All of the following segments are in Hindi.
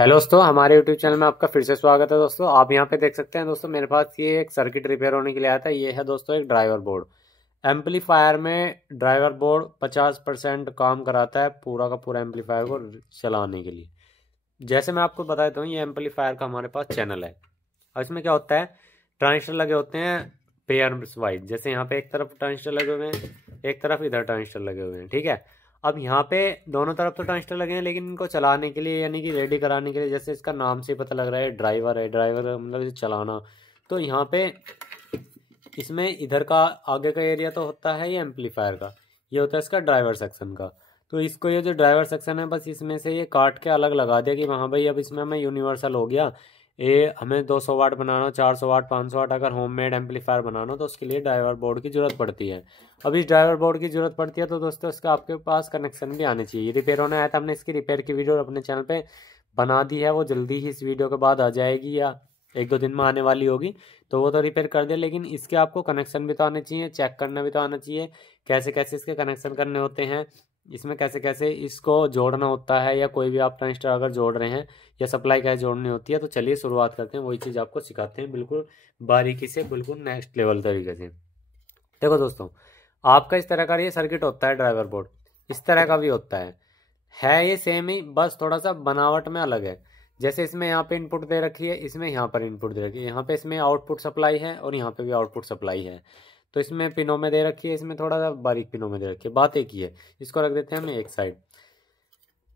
हेलो दोस्तों, हमारे यूट्यूब चैनल में आपका फिर से स्वागत है। दोस्तों आप यहाँ पे देख सकते हैं। दोस्तों मेरे पास ये एक सर्किट रिपेयर होने के लिए आया था। ये है दोस्तों एक ड्राइवर बोर्ड। एम्पलीफायर में ड्राइवर बोर्ड 50% काम कराता है पूरा का पूरा एम्पलीफायर को चलाने के लिए। जैसे मैं आपको बता देता हूँ, ये एम्पलीफायर का हमारे पास चैनल है और इसमें क्या होता है, ट्रांजिस्टर लगे होते हैं पेयर्स वाइज। जैसे यहाँ पे एक तरफ ट्रांजिस्टर लगे हुए हैं, एक तरफ इधर ट्रांजिस्टर लगे हुए हैं, ठीक है। अब यहाँ पे दोनों तरफ तो ट्रांजिस्टर लगे हैं, लेकिन इनको चलाने के लिए यानी कि रेडी कराने के लिए, जैसे इसका नाम से पता लग रहा है ड्राइवर है, ड्राइवर मतलब इसे चलाना। तो यहाँ पे इसमें इधर का आगे का एरिया तो होता है ये एम्पलीफायर का, ये होता है इसका ड्राइवर सेक्शन का। तो इसको ये जो ड्राइवर सेक्शन है, बस इसमें से ये काट के अलग लगा दिया कि हाँ भाई अब इसमें हमें यूनिवर्सल हो गया। ये हमें 200 वाट बनाना, 400 वाट, 500 वाट अगर होममेड एम्पलीफायर बनाना तो उसके लिए ड्राइवर बोर्ड की ज़रूरत पड़ती है। अब इस ड्राइवर बोर्ड की ज़रूरत पड़ती है तो दोस्तों इसका आपके पास कनेक्शन भी आने चाहिए। रिपेयर होने आया था, हमने इसकी रिपेयर की वीडियो अपने चैनल पे बना दी है, वो जल्दी ही इस वीडियो के बाद आ जाएगी या एक दो दिन में आने वाली होगी। तो वो तो रिपेयर कर दे, लेकिन इसके आपको कनेक्शन भी तो आने चाहिए, चेक करना भी तो आना चाहिए कैसे कैसे इसके कनेक्शन करने होते हैं, इसमें कैसे कैसे इसको जोड़ना होता है, या कोई भी आप ट्रांजिस्टर अगर जोड़ रहे हैं या सप्लाई कैसे जोड़नी होती है। तो चलिए शुरुआत करते हैं, वही चीज़ आपको सिखाते हैं बिल्कुल बारीकी से, बिल्कुल नेक्स्ट लेवल तरीके से। देखो दोस्तों, आपका इस तरह का ये सर्किट होता है ड्राइवर बोर्ड, इस तरह का भी होता है ये सेम ही, बस थोड़ा सा बनावट में अलग है। जैसे इसमें यहाँ पे इनपुट दे रखी है, इसमें यहाँ पर इनपुट दे रखी है, यहाँ पे इसमें आउटपुट सप्लाई है और यहाँ पे भी आउटपुट सप्लाई है। तो इसमें पिनों में दे रखी है, इसमें थोड़ा सा बारीक पिनों में दे रखी है। बात एक ही है, इसको रख देते हैं हमें एक साइड।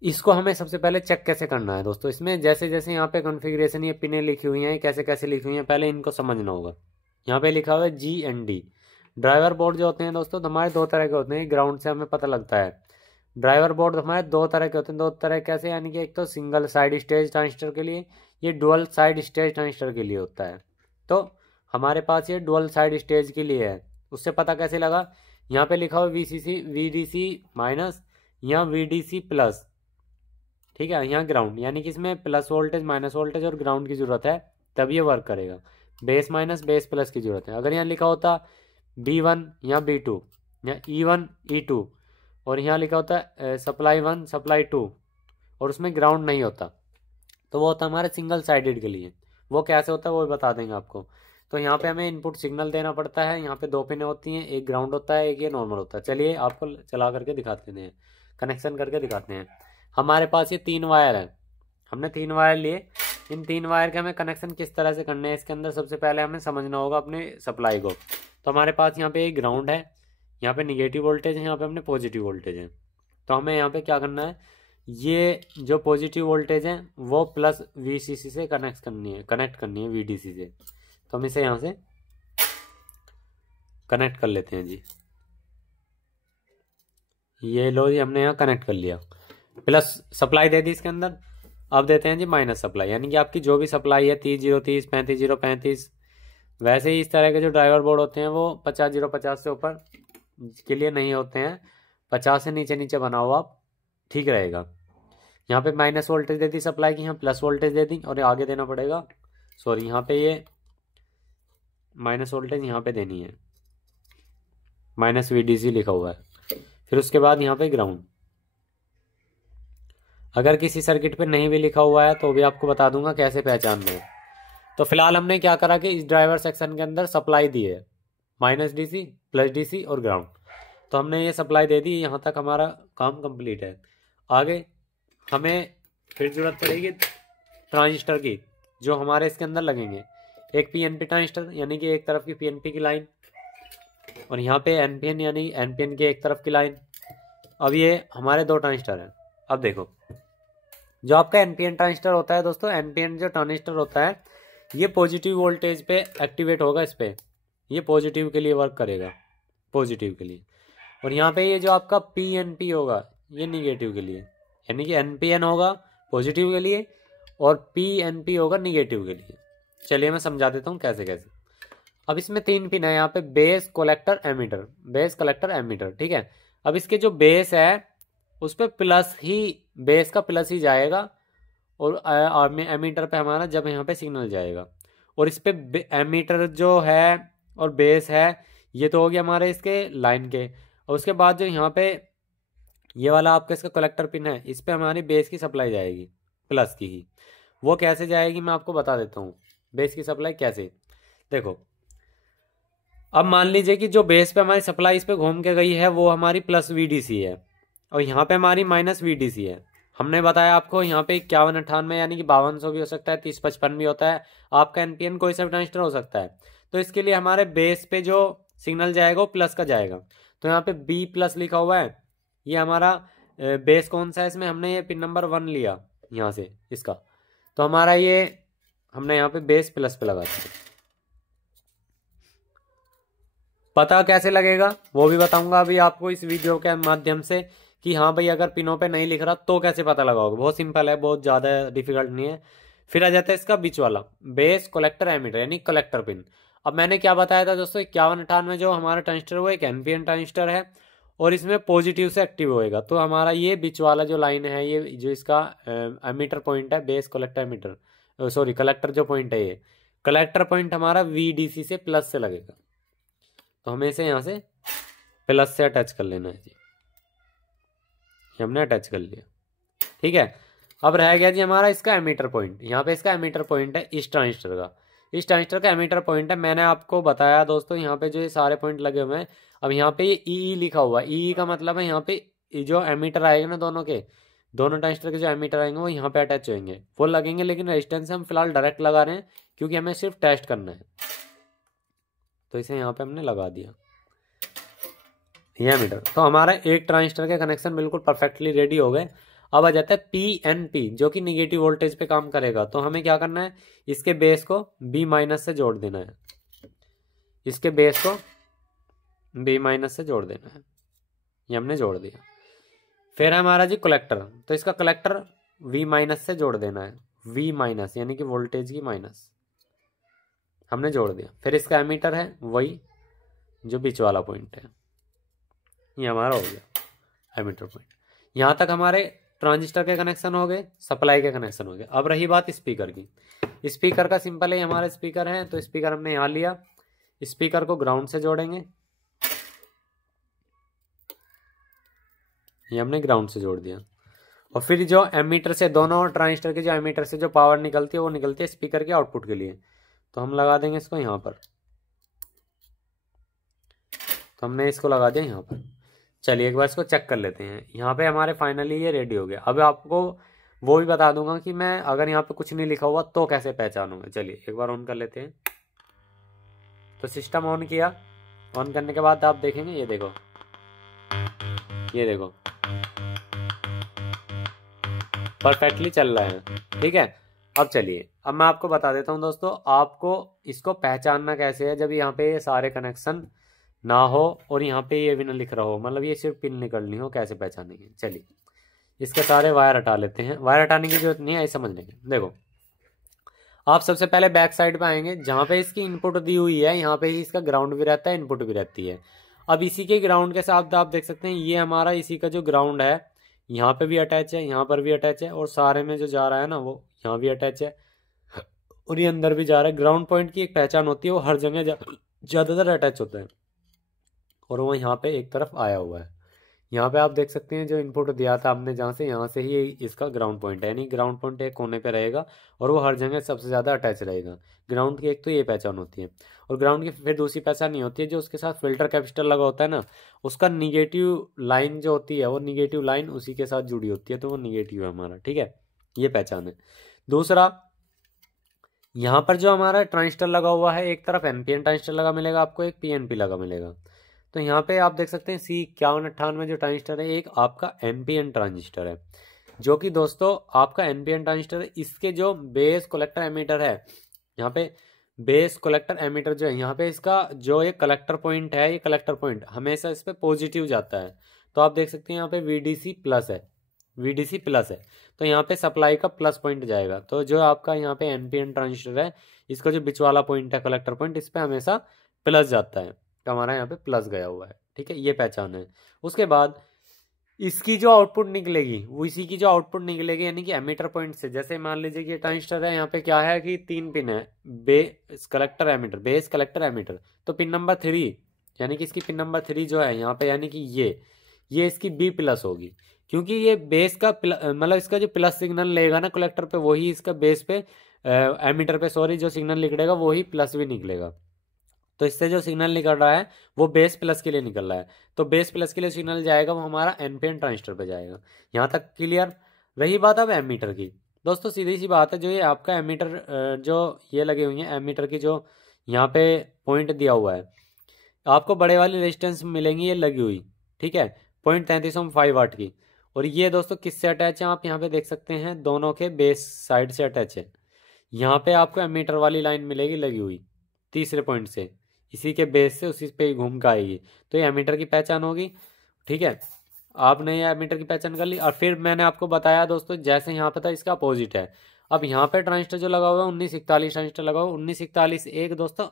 इसको हमें सबसे पहले चेक कैसे करना है दोस्तों, इसमें जैसे जैसे यहाँ पे कॉन्फ़िगरेशन ये पिनें लिखी हुई हैं, कैसे कैसे लिखी हुई हैं, पहले इनको समझना होगा। यहाँ पे लिखा हुआ है GND। ड्राइवर बोर्ड जो होते हैं दोस्तों हमारे दो तरह के होते हैं, ग्राउंड से हमें पता लगता है। ड्राइवर बोर्ड हमारे दो तरह के होते हैं, दो तरह कैसे, यानी कि एक तो सिंगल साइड स्टेज ट्रांजिस्टर के लिए, ये डुअल साइड स्टेज ट्रांजिस्टर के लिए होता है। तो हमारे पास ये डुअल साइड स्टेज के लिए है। उससे पता कैसे लगा, यहाँ पे लिखा हुआ VCC VDC माइनस, यहाँ VDC प्लस, ठीक है। यहाँ ग्राउंड, यानी कि इसमें प्लस वोल्टेज, माइनस वोल्टेज और ग्राउंड की ज़रूरत है, तब ये वर्क करेगा। बेस माइनस, बेस प्लस की ज़रूरत है। अगर यहाँ लिखा होता B1 या B2 या E1 E2 और यहाँ लिखा होता है सप्लाई 1 सप्लाई 2 और उसमें ग्राउंड नहीं होता, तो वो होता है हमारे सिंगल साइडेड के लिए। वो कैसे होता है वो भी बता देंगे आपको। तो यहाँ पे हमें इनपुट सिग्नल देना पड़ता है। यहाँ पे दो पिनें होती हैं, एक ग्राउंड होता है, एक ये नॉर्मल होता है। चलिए आपको चला करके दिखाते हैं, कनेक्शन करके दिखाते हैं। हमारे पास ये 3 वायर हैं, हमने 3 वायर लिए। इन 3 वायर के हमें कनेक्शन किस तरह से करने हैं, इसके अंदर सबसे पहले हमें समझना होगा अपने सप्लाई को। तो हमारे पास यहाँ पे एक ग्राउंड है, यहाँ पे निगेटिव वोल्टेज है, यहाँ पे अपने पॉजिटिव वोल्टेज है। तो हमें यहाँ पे क्या करना है, ये जो पॉजिटिव वोल्टेज है वो प्लस VCC से कनेक्ट करनी है VDC से। तो हम इसे यहाँ से कनेक्ट कर लेते हैं जी। ये लो जी, हमने यहाँ कनेक्ट कर लिया, प्लस सप्लाई दे दी इसके अंदर। अब देते हैं जी माइनस सप्लाई, यानी कि आपकी जो भी सप्लाई है 30-0-30, 35-0-35। वैसे ही इस तरह के जो ड्राइवर बोर्ड होते हैं वो 50-0-50 से ऊपर के लिए नहीं होते हैं, 50 से नीचे नीचे बनाओ आप, ठीक रहेगा। यहाँ पे माइनस वोल्टेज दे दी सप्लाई की, यहाँ प्लस वोल्टेज दे दी और आगे देना पड़ेगा, सॉरी यहाँ पे ये माइनस वोल्टेज यहाँ पे देनी है, माइनस VDC लिखा हुआ है। फिर उसके बाद यहाँ पे ग्राउंड। अगर किसी सर्किट पे नहीं भी लिखा हुआ है तो भी आपको बता दूंगा कैसे पहचानना है। तो फिलहाल हमने क्या करा कि इस ड्राइवर सेक्शन के अंदर सप्लाई दी है, -DC, +DC और ग्राउंड। तो हमने ये सप्लाई दे दी, यहाँ तक हमारा काम कंप्लीट है। आगे हमें फिर जरूरत पड़ेगी ट्रांजिस्टर की, जो हमारे इसके अंदर लगेंगे। एक PNP ट्रांजिस्टर, यानी कि एक तरफ की PNP की लाइन, और यहाँ पे NPN यानी NPN की एक तरफ की लाइन। अब ये हमारे 2 ट्रांजिस्टर हैं। अब देखो, जो आपका NPN ट्रांजिस्टर होता है दोस्तों, NPN जो ट्रांजिस्टर होता है ये पॉजिटिव वोल्टेज पे एक्टिवेट होगा, इस पे ये पॉजिटिव के लिए वर्क करेगा, पॉजिटिव के लिए। और यहाँ पे ये जो आपका PNP होगा ये निगेटिव के लिए, यानी कि NPN होगा पॉजिटिव के लिए और PNP होगा निगेटिव के लिए। चलिए मैं समझा देता हूँ कैसे कैसे। अब इसमें 3 पिन है, यहाँ पे base, collector, emitter, base, collector, emitter, ठीक है। अब इसके जो बेस है उस पर प्लस ही, बेस का प्लस ही जाएगा, और एमीटर पे हमारा जब यहाँ पे सिग्नल जाएगा। और इस पे एमीटर जो है और बेस है ये तो हो गया हमारे इसके लाइन के। और उसके बाद जो यहाँ पे ये वाला आपका इसका कलेक्टर पिन है, इस पे हमारी बेस की सप्लाई जाएगी, प्लस की ही। वो कैसे जाएगी मैं आपको बता देता हूँ, बेस की सप्लाई कैसे। देखो अब मान लीजिए कि जो बेस पे हमारी सप्लाई इस पे घूम के गई है वो हमारी प्लस वीडीसी है और यहाँ पे हमारी माइनस वीडीसी है। हमने बताया आपको यहाँ पे 5198 यानी कि 5200 भी हो सकता है, 3055 भी होता है, आपका एनपीएन कोई सा ट्रांजिस्टर हो सकता है। तो इसके लिए हमारे बेस पे जो सिग्नल जाएगा वो प्लस का जाएगा। तो यहाँ पे बी प्लस लिखा हुआ है, ये हमारा बेस कौन सा है, इसमें हमने ये पिन नंबर 1 लिया यहाँ से इसका, तो हमारा ये हमने यहाँ पे बेस प्लस पे लगा दिया। पता कैसे लगेगा वो भी बताऊंगा अभी आपको इस वीडियो के माध्यम से कि हाँ भाई अगर पिनों पे नहीं लिख रहा तो कैसे पता लगाओगे। बहुत सिंपल है, बहुत ज़्यादा डिफिकल्ट नहीं है। फिर आ जाता है इसका बीच वाला बेस कलेक्टर एमीटर यानी कलेक्टर पिन। अब मैंने क्या बताया था दोस्तों, 5198 जो हमारा ट्रांजिस्टर वो एक एनपीएन ट्रांजिस्टर है और इसमें पॉजिटिव से एक्टिव होएगा। तो हमारा ये बीच वाला जो लाइन है, ये जो इसका एमीटर पॉइंट है, base collector emitter sorry collector जो पॉइंट है, ये कलेक्टर पॉइंट हमारा वीडीसी से प्लस से लगेगा। तो हमें इसे यहाँ से प्लस से अटैच कर लेना है जी, हमने अटैच कर लिया। ठीक है, अब रह गया जी हमारा इसका एमीटर पॉइंट। यहाँ पे इसका एमीटर पॉइंट है इस ट्रांजिस्टर का, इस ट्रांजिस्टर का एमीटर पॉइंट है। मैंने आपको बताया दोस्तों यहाँ पे जो ये सारे पॉइंट लगे हुए हैं, अब यहाँ पे ये ई लिखा हुआ है, ई का मतलब है यहाँ पे जो एमीटर आएगा ना, दोनों ट्रांजिस्टर के जो एमीटर आएंगे वो यहाँ पे अटैच होंगे, वो लगेंगे, लेकिन रेजिस्टेंस हम फिलहाल डायरेक्ट लगा रहे हैं क्योंकि हमें सिर्फ टेस्ट करना है। तो इसे यहाँ पे हमने लगा दिया ये एमीटर। तो हमारा एक ट्रांजिस्टर के कनेक्शन बिल्कुल परफेक्टली रेडी हो गए। अब आ जाता है पीएनपी जो कि निगेटिव वोल्टेज पे काम करेगा। तो हमें क्या करना है, इसके बेस को बी माइनस से जोड़ देना है, इसके बेस को बी माइनस से जोड़ देना है, ये हमने जोड़ दिया। फिर है हमारा जी कलेक्टर, तो इसका कलेक्टर वी माइनस से जोड़ देना है, वी माइनस यानी कि वोल्टेज की माइनस, हमने जोड़ दिया। फिर इसका एमीटर है वही जो बीच वाला पॉइंट है, ये हमारा हो गया एमीटर पॉइंट। यहाँ तक हमारे ट्रांजिस्टर के कनेक्शन हो गए, सप्लाई के कनेक्शन हो गए। अब रही बात स्पीकर की। स्पीकर का सिंपल है, हमारा स्पीकर है तो स्पीकर हमने यहाँ लिया, स्पीकर को ग्राउंड से जोड़ेंगे, ये हमने ग्राउंड से जोड़ दिया। और फिर जो एमीटर से, दोनों ट्रांजिस्टर के जो एमीटर से जो पावर निकलती है वो निकलती है स्पीकर के आउटपुट के लिए, तो हम लगा देंगे इसको यहाँ पर। तो हमने इसको लगा दिया यहाँ पर। चलिए एक बार इसको चेक कर लेते हैं। यहाँ पे हमारे फाइनली ये रेडी हो गया। अब आपको वो भी बता दूंगा कि मैं अगर यहाँ पे कुछ नहीं लिखा हुआ तो कैसे पहचानूंगा। चलिए एक बार ऑन कर लेते हैं। तो सिस्टम ऑन किया, ऑन करने के बाद आप देखेंगे ये देखो, ये देखो परफेक्टली चल रहा है। ठीक है, अब चलिए अब मैं आपको बता देता हूँ दोस्तों, आपको इसको पहचानना कैसे है जब यहाँ पे ये सारे कनेक्शन ना हो और यहाँ पे ये भी ना लिख रहा हो, मतलब ये सिर्फ पिन निकलनी हो, कैसे पहचानेंगे। चलिए इसके सारे वायर हटा लेते हैं। वायर हटाने की जरूरत नहीं है, ऐसे समझ लेंगे। देखो आप सबसे पहले बैक साइड पे आएंगे, जहाँ पे इसकी इनपुट दी हुई है यहाँ पे इसका ग्राउंड भी रहता है, इनपुट भी रहती है। अब इसी के ग्राउंड के साथ आप देख सकते हैं ये हमारा इसी का जो ग्राउंड है यहाँ पे भी अटैच है, यहाँ पर भी अटैच है, और सारे में जो जा रहा है ना वो यहाँ भी अटैच है और ये अंदर भी जा रहा है। ग्राउंड पॉइंट की एक पहचान होती है, वो हर जगह ज़्यादातर अटैच होता है और वो यहाँ पे एक तरफ आया हुआ है। यहाँ पे आप देख सकते हैं जो इनपुट दिया था हमने जहाँ से, यहाँ से ही इसका ग्राउंड पॉइंट है, यानी ग्राउंड पॉइंट एक कोने पे रहेगा और वो हर जगह सबसे ज़्यादा अटैच रहेगा। ग्राउंड की एक तो ये पहचान होती है, और ग्राउंड की फिर दूसरी पहचान नहीं होती है, जो उसके साथ फिल्टर कैपेसिटर लगा होता है ना, उसका निगेटिव लाइन जो होती है वो निगेटिव लाइन उसी के साथ जुड़ी होती है, तो वो निगेटिव है हमारा। ठीक है, ये पहचान है। दूसरा, यहाँ पर जो हमारा ट्रांजिस्टर लगा हुआ है, एक तरफ एनपीएन ट्रांजिस्टर लगा मिलेगा आपको, एक पीएनपी लगा मिलेगा। तो यहाँ पे आप देख सकते हैं C5198 जो ट्रांजिस्टर है एक आपका एनपीएन ट्रांजिस्टर है, जो कि दोस्तों आपका एनपीएन ट्रांजिस्टर है। इसके जो बेस कलेक्टर एमीटर है, यहाँ पे बेस कलेक्टर एमीटर जो है, यहाँ पे इसका जो ये कलेक्टर पॉइंट है, ये कलेक्टर पॉइंट हमेशा इस पे पॉजिटिव जाता है। तो आप देख सकते हैं यहाँ पे VDC प्लस है, VDC प्लस है, तो यहाँ पे सप्लाई का प्लस पॉइंट जाएगा। तो जो आपका यहाँ पे एनपीएन ट्रांजिस्टर है, इसका जो बीच वाला पॉइंट है कलेक्टर पॉइंट, इस पे हमेशा प्लस जाता है, तो हमारा यहाँ पे प्लस गया हुआ है। ठीक है, ये पहचान है। उसके बाद इसकी जो आउटपुट निकलेगी वो इसी की जो आउटपुट निकलेगी, यानी कि एमीटर पॉइंट से। जैसे मान लीजिए कि ये ट्रांजिस्टर है, यहाँ पे क्या है कि 3 पिन है, base collector emitter, base collector emitter. तो पिन नंबर 3 यानी कि इसकी पिन नंबर 3 जो है यहाँ पे, यानी कि ये इसकी B प्लस होगी, क्योंकि ये बेस का मतलब इसका जो प्लस सिग्नल लेगा ना कलेक्टर पे, वही इसका बेस पे एमीटर पे सॉरी जो सिग्नल निकलेगा वही प्लस भी निकलेगा। तो इससे जो सिग्नल निकल रहा है वो बेस प्लस के लिए निकल रहा है, तो बेस प्लस के लिए सिग्नल जाएगा वो हमारा एनपीएन ट्रांजिस्टर पे जाएगा। यहाँ तक क्लियर। रही बात अब एमीटर की, दोस्तों सीधी सी बात है, जो ये आपका एमीटर जो ये लगे हुए हैं एमीटर की जो यहाँ पे पॉइंट दिया हुआ है, आपको बड़े वाली रेजिस्टेंस मिलेंगी ये लगी हुई, ठीक है, 0.33 वाट की। और ये दोस्तों किससे अटैच है, आप यहाँ पे देख सकते हैं दोनों के बेस साइड से अटैच है। यहाँ पे आपको एमीटर वाली लाइन मिलेगी लगी हुई तीसरे पॉइंट से, इसी के बेस से उसी पे ही घूम के आएगी, तो ये एमीटर की पहचान होगी। ठीक है, आपने ये एमीटर की पहचान कर ली। और फिर मैंने आपको बताया दोस्तों जैसे यहाँ पे था इसका अपोजिट है। अब यहाँ पे ट्रांजिस्टर जो लगा हुआ है 1941 ट्रांजिस्टर लगा हुआ है, 1941 एक दोस्तों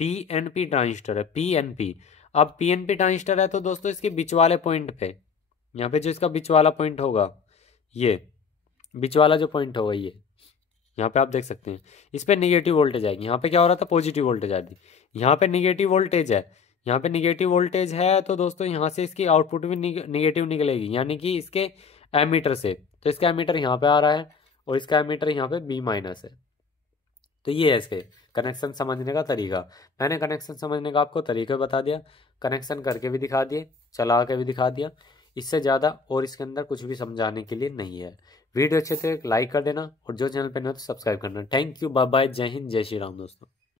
पीएनपी ट्रांजिस्टर है, पीएनपी। अब पीएनपी ट्रांजिस्टर है तो दोस्तों इसके बीच वाले पॉइंट पे, यहाँ पे जो इसका बीच वाला पॉइंट होगा, ये बीच वाला जो पॉइंट होगा ये यहाँ पे आप देख सकते हैं, इस पे निगेटिव वोल्टेज आएगी। यहाँ पे क्या हो रहा था, पॉजिटिव वोल्टेज आती, यहाँ पे निगेटिव वोल्टेज है, यहाँ पे निगेटिव वोल्टेज है तो दोस्तों यहाँ से इसकी आउटपुट भी निगेटिव निकलेगी, यानी कि इसके एमीटर से। तो इसका एमीटर यहाँ पे आ रहा है और इसका एमीटर यहाँ पे बी माइनस है। तो ये है इसके कनेक्शन समझने का तरीका। मैंने कनेक्शन समझने का आपको तरीका बता दिया, कनेक्शन करके भी दिखा दिए, चला के भी दिखा दिया। इससे ज़्यादा और इसके अंदर कुछ भी समझाने के लिए नहीं है। वीडियो अच्छे से लाइक कर देना और जो चैनल पे नहीं हो तो सब्सक्राइब करना। थैंक यू, बाय बाय, जय हिंद, जय श्री राम दोस्तों।